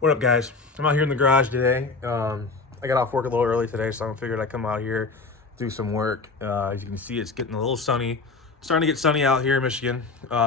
What up, guys? I'm out here in the garage today. I got off work a little early today, so I figured I'd come out here, do some work. As you can see, it's getting a little sunny. Starting to get sunny out here in Michigan.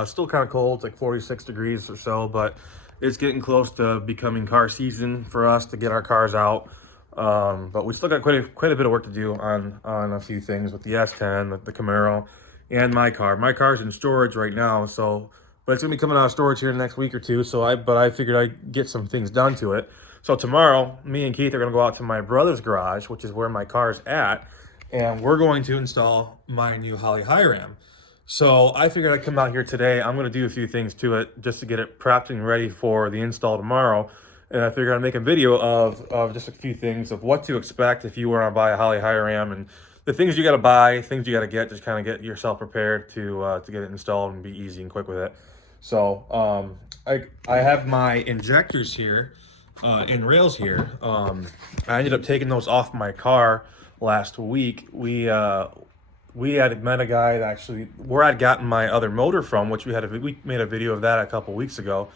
Still kind of cold. It's like 46 degrees or so, but it's getting close to becoming car season for us to get our cars out. But we still got quite a bit of work to do on a few things with the S10, the Camaro, and my car. My car's in storage right now, so but it's gonna be coming out of storage here in the next week or two. So I figured I'd get some things done to it. So tomorrow, me and Keith are gonna go out to my brother's garage, which is where my car's at, and we're going to install my new Holley Hi-ram. So I figured I'd come out here today. I'm gonna do a few things to it just to get it prepped and ready for the install tomorrow. And I figured I'd make a video of just a few things of what to expect if you were to buy a Holley Hi-ram and the things you got to buy, things you got to get, just kind of get yourself prepared to get it installed and be easy and quick with it. So I have my injectors here and rails here. I ended up taking those off my car last week. We had met a guy that actually where I'd gotten my other motor from, which we made a video of that a couple weeks ago.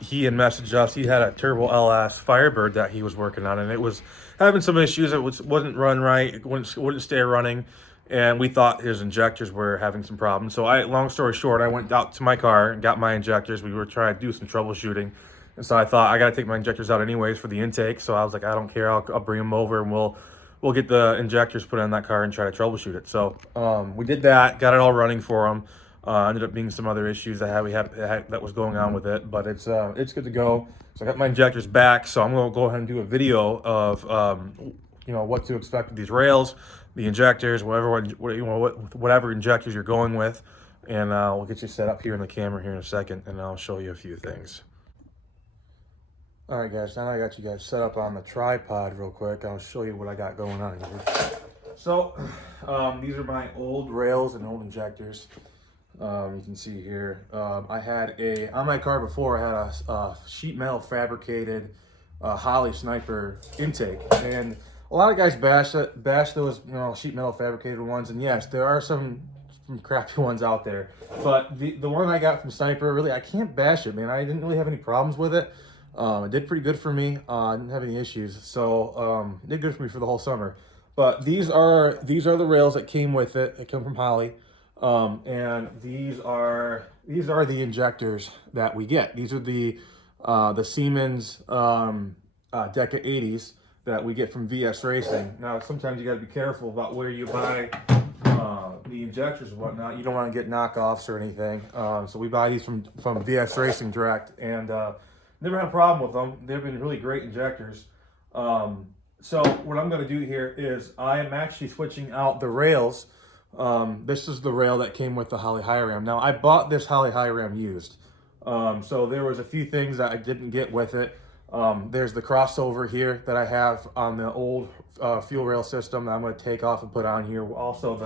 He had messaged us. He had a Turbo LS Firebird that he was working on, and it was having some issues. It wasn't run right. It wouldn't stay running, and we thought his injectors were having some problems. So long story short, I went out to my car and got my injectors. We were trying to do some troubleshooting, and so I thought I got to take my injectors out anyways for the intake. So I was like, I don't care. I'll bring them over, and we'll get the injectors put in that car and try to troubleshoot it. So we did that. Got it all running for him. Ended up being some other issues that that was going on with it, but it's good to go. So I got my injectors back, so I'm gonna go ahead and do a video of what to expect with these rails, the injectors, whatever injectors you're going with, and we'll get you set up here in the camera here in a second, and I'll show you a few things. All right, guys. Now I got you guys set up on the tripod real quick. I'll show you what I got going on here. So these are my old rails and old injectors. You can see here, I had on my car before, I had a sheet metal fabricated Holley Sniper intake, and a lot of guys bash those sheet metal fabricated ones, and yes, there are some crappy ones out there, but the one I got from Sniper, really, I can't bash it, man. I didn't really have any problems with it. It did pretty good for me. I didn't have any issues, so it did good for me for the whole summer. But these are the rails that came with it. They come from Holley. And these are the injectors that we get. These are the Siemens Deca 80s that we get from VS Racing. Now, sometimes you got to be careful about where you buy the injectors and whatnot. You don't want to get knockoffs or anything. So we buy these from VS Racing direct, and never had a problem with them. They've been really great injectors. So what I'm going to do here is I am actually switching out the rails. This is the rail that came with the Holley Hi-ram. Now, I bought this Holley Hi-ram used. So there was a few things that I didn't get with it. There's the crossover here that I have on the old fuel rail system that I'm going to take off and put on here. Also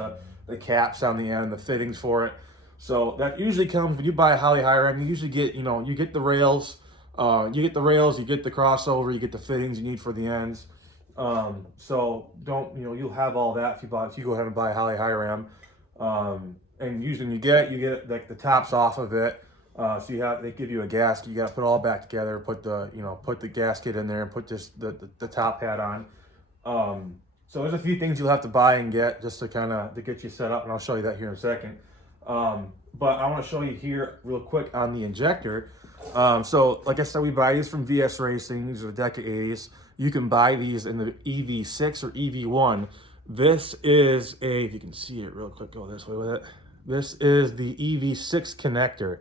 the caps on the end, the fittings for it. So that usually comes when you buy a Holley Hi-ram. You usually get, you get the rails, you get the crossover, you get the fittings you need for the ends. So you'll have all that if you go ahead and buy a Holley Hi-ram. And usually when you get like the tops off of it. So they give you a gasket. You got to put it all back together, put the gasket in there and put the top hat on. So there's a few things you'll have to buy and get just to get you set up, and I'll show you that here in a second. But I want to show you here real quick on the injector. So like I said, we buy these from VS Racing. These are the Deca 80s. You can buy these in the EV6 or EV1. This is if you can see it real quick, go this way with it. This is the EV6 connector.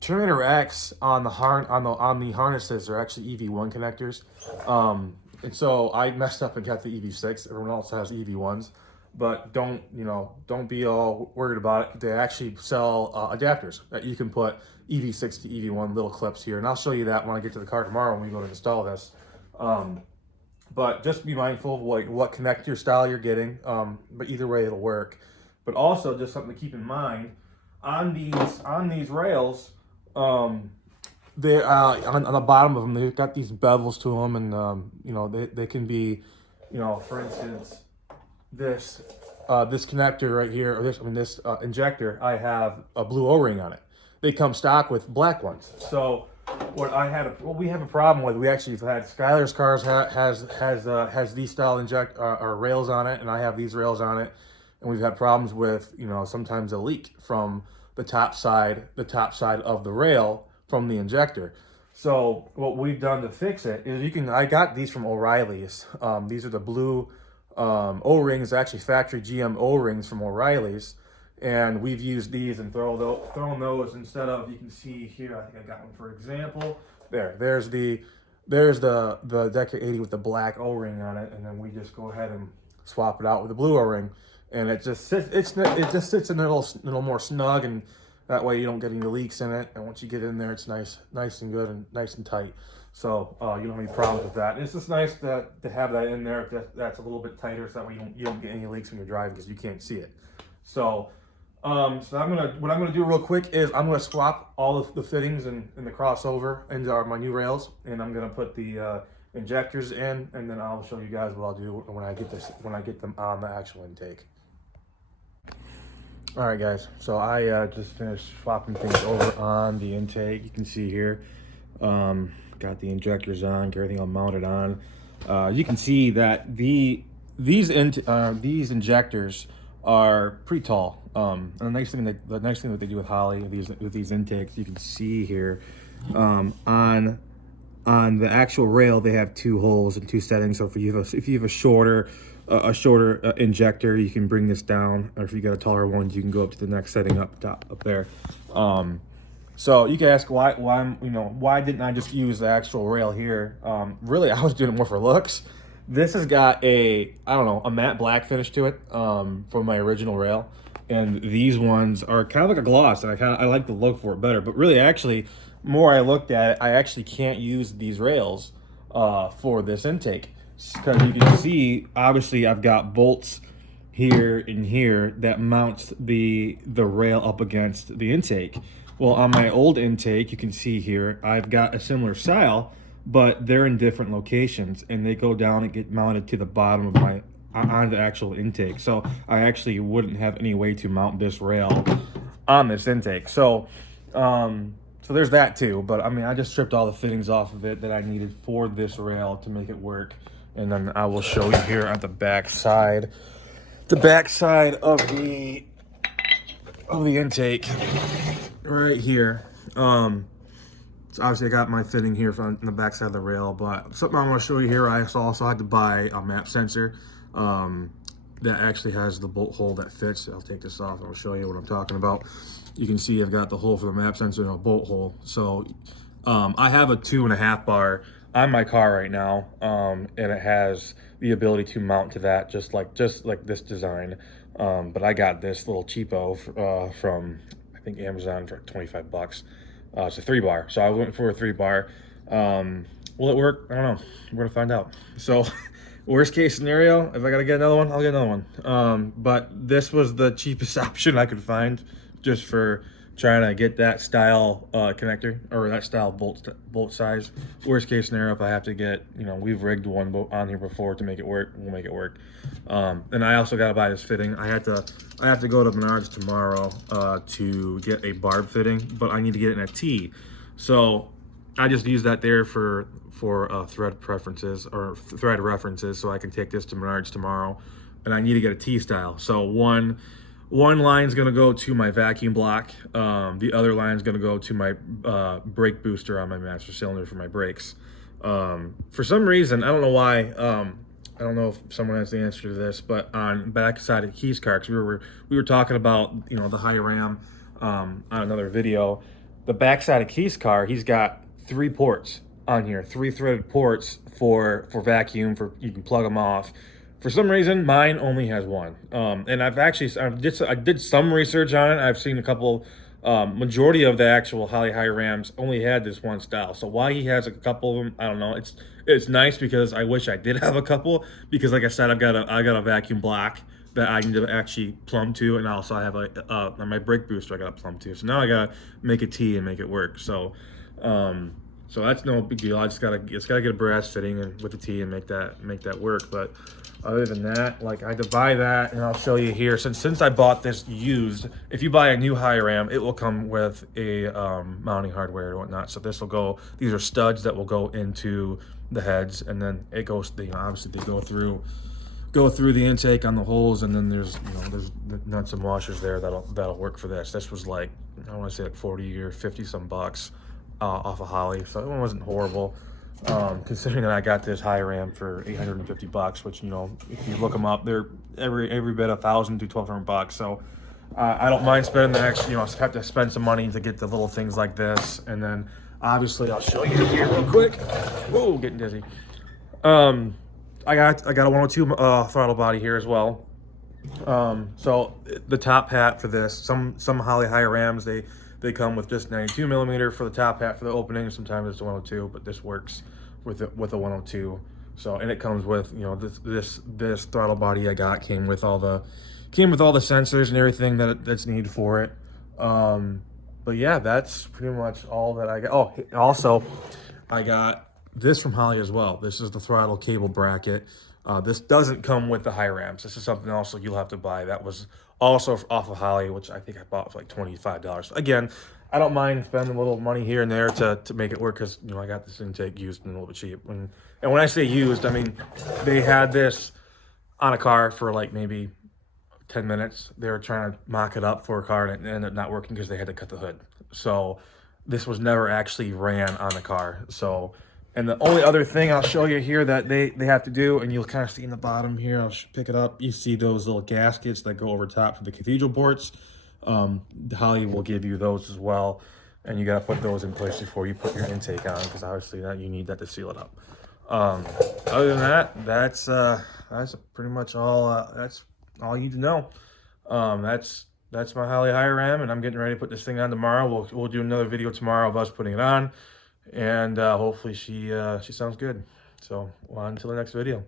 Terminator X on the harnesses are actually EV1 connectors. And so I messed up and got the EV6. Everyone else has EV1s. But don't be all worried about it. They actually sell adapters that you can put EV6 to EV1 little clips here. And I'll show you that when I get to the car tomorrow when we go to install this. But just be mindful of what connector style you're getting. But either way, it'll work. But also just something to keep in mind on these rails. They on the bottom of them, they've got these bevels to them, and they can be, for instance, this connector right here, or this injector, I have a blue O-ring on it. they come stock with black ones. So what we have a problem with, we actually have had Skylar's cars has these style or rails on it, and I have these rails on it, and we've had problems with, you know, sometimes a leak from the top side of the rail from the injector. So what we've done to fix it is I got these from O'Reilly's. These are the blue O-rings, actually factory GM O-rings from O'Reilly's. And we've used these and thrown those instead of, you can see here, I think I got one for example. There's the Decker 80 with the black O-ring on it, and then we just go ahead and swap it out with the blue O-ring. And it just sits, it just sits in a little more snug, and that way you don't get any leaks in it. And once you get in there, it's nice and good and nice and tight. So you don't have any problems with that. And it's just nice to have that in there. That's a little bit tighter, so that way you don't get any leaks when you're driving because you can't see it. So what I'm gonna do real quick is I'm gonna swap all of the fittings and the crossover into my new rails, and I'm gonna put the injectors in, and then I'll show you guys what I'll do when I get them on the actual intake. All right, guys. So I just finished swapping things over on the intake. You can see here, got the injectors on, got everything all mounted on. You can see that these injectors are pretty tall. And the nice thing that they do with Holley with these intakes, you can see here, on the actual rail they have 2 holes and 2 settings. So if you have a shorter injector, you can bring this down, or if you got a taller one, you can go up to the next setting up there. So you can ask why didn't I just use the actual rail here? Really, I was doing it more for looks. This has got a matte black finish to it from my original rail, and these ones are kind of like a gloss, and I like the look for it better. But really, actually, more I looked at it, I actually can't use these rails for this intake, because you can see obviously I've got bolts here and here that mounts the rail up against the intake. Well, on my old intake, you can see here I've got a similar style, but they're in different locations, and they go down and get mounted to the bottom of on the actual intake. So I actually wouldn't have any way to mount this rail on this intake. So so there's that too. But I mean, I just stripped all the fittings off of it that I needed for this rail to make it work, and then I will show you here at the back side of the intake right here. So obviously I got my fitting here on the back side of the rail, but something I'm going to show you here, I also had to buy a map sensor that actually has the bolt hole that fits. I'll take this off and I'll show you what I'm talking about. You can see I've got the hole for the map sensor and a bolt hole. So I have a 2.5 bar on my car right now, and it has the ability to mount to that just like this design. But I got this little cheapo from I think Amazon for 25 bucks. It's a 3-bar, so I went for a 3-bar. Will it work? I don't know. We're gonna find out. So, worst case scenario, if I gotta get another one, I'll get another one. But this was the cheapest option I could find, just for trying to get that style connector, or that style bolt size. Worst case scenario, if I have to get, we've rigged one on here before to make it work, we'll make it work. And I also gotta buy this fitting. I have to go to Menards tomorrow to get a barb fitting, but I need to get it in a T. So I just use that there for thread preferences or thread references, so I can take this to Menards tomorrow. And I need to get a T style. So one line's gonna go to my vacuum block. The other line's gonna go to my brake booster on my master cylinder for my brakes. For some reason, I don't know why. I don't know if someone has the answer to this, but on back side of Keith's car, because we were talking about the Hi-ram on another video. The back side of Keith's car, he's got 3 ports on here, 3 threaded ports for vacuum. You can plug them off. For some reason, mine only has 1. And I did some research on it. I've seen a couple. Majority of the actual Holley Hi-rams only had this one style. So why he has a couple of them, I don't know. It's nice because I wish I did have a couple, because like I said, I got a vacuum block that I need to actually plumb to, and also I have on my brake booster I got to plumb to. So now I gotta make a T and make it work. So so that's no big deal. I just gotta get a brass fitting and with the T and make that work. But Other than that, like I had to buy that, and I'll show you here. Since I bought this used, if you buy a new Hi-ram, it will come with a mounting hardware and whatnot. So this will go. These are studs that will go into the heads, and then it goes. You know, obviously they go through the intake on the holes, and then there's there's nuts and washers there that'll work for this. This was like, I want to say like 40 or 50 some bucks off of Holley, so it wasn't horrible. Considering that I got this Hi-ram for 850 bucks, which, you know, if you look them up, they're every bit 1,000 to 1,200 bucks. So I don't mind spending the extra, you know, have to spend some money to get the little things like this. And then obviously I'll show you here real quick. Whoa, getting dizzy. I got a 102 throttle body here as well. So the top hat for this, some Holley Hi-rams, they come with just 92 millimeter for the top hat for the opening. Sometimes it's 102, but this works with a 102. So, and it comes with, you know, this throttle body I got came with all the sensors and everything that's needed for it. But yeah, that's pretty much all that I got. Oh, also I got this from Holley as well. This is the throttle cable bracket. This doesn't come with the Hi-rams. This is something else you'll have to buy. That was also off of Holley, which I think I bought for like $25. Again, I don't mind spending a little money here and there to make it work, because, you know, I got this intake used and a little bit cheap. And when I say used, I mean they had this on a car for like maybe 10 minutes. They were trying to mock it up for a car, and it ended up not working because they had to cut the hood. So this was never actually ran on the car. So, and the only other thing I'll show you here that they have to do, and you'll kind of see in the bottom here, I'll pick it up. You see those little gaskets that go over top for the cathedral ports. Holley will give you those as well, and you got to put those in place before you put your intake on, because obviously that you need that to seal it up. Other than that, that's pretty much all. That's all you need to know. That's my Holley Hi-ram, and I'm getting ready to put this thing on tomorrow. We'll do another video tomorrow of us putting it on, and hopefully she sounds good. So on to the next video.